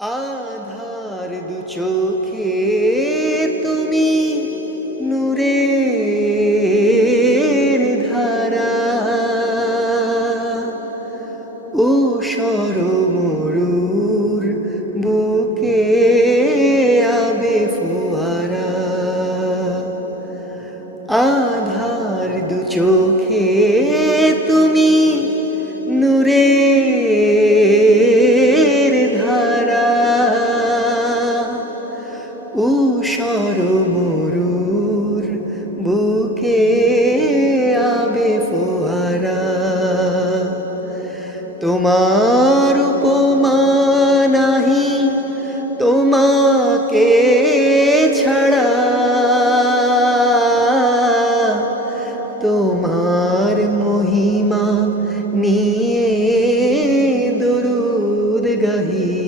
আধার দু চোখে তুমি নূরের ধারা। ও সরমরুর বুকে আবে ফোয়ারা। আধার দু চোখে উষর মরুর বুকে আবে ফোয়ারা। তোমার উপমা নাহি তোমাকে ছাড়া। তোমার মহিমা নিয়ে দরুদ গাহি।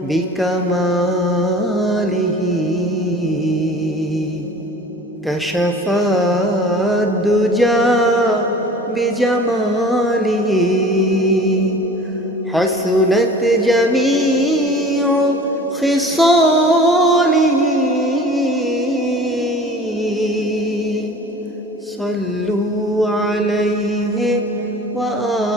بكماله كشف الدجى بجماله حسنت جميع خصاله صلوا عليه وآله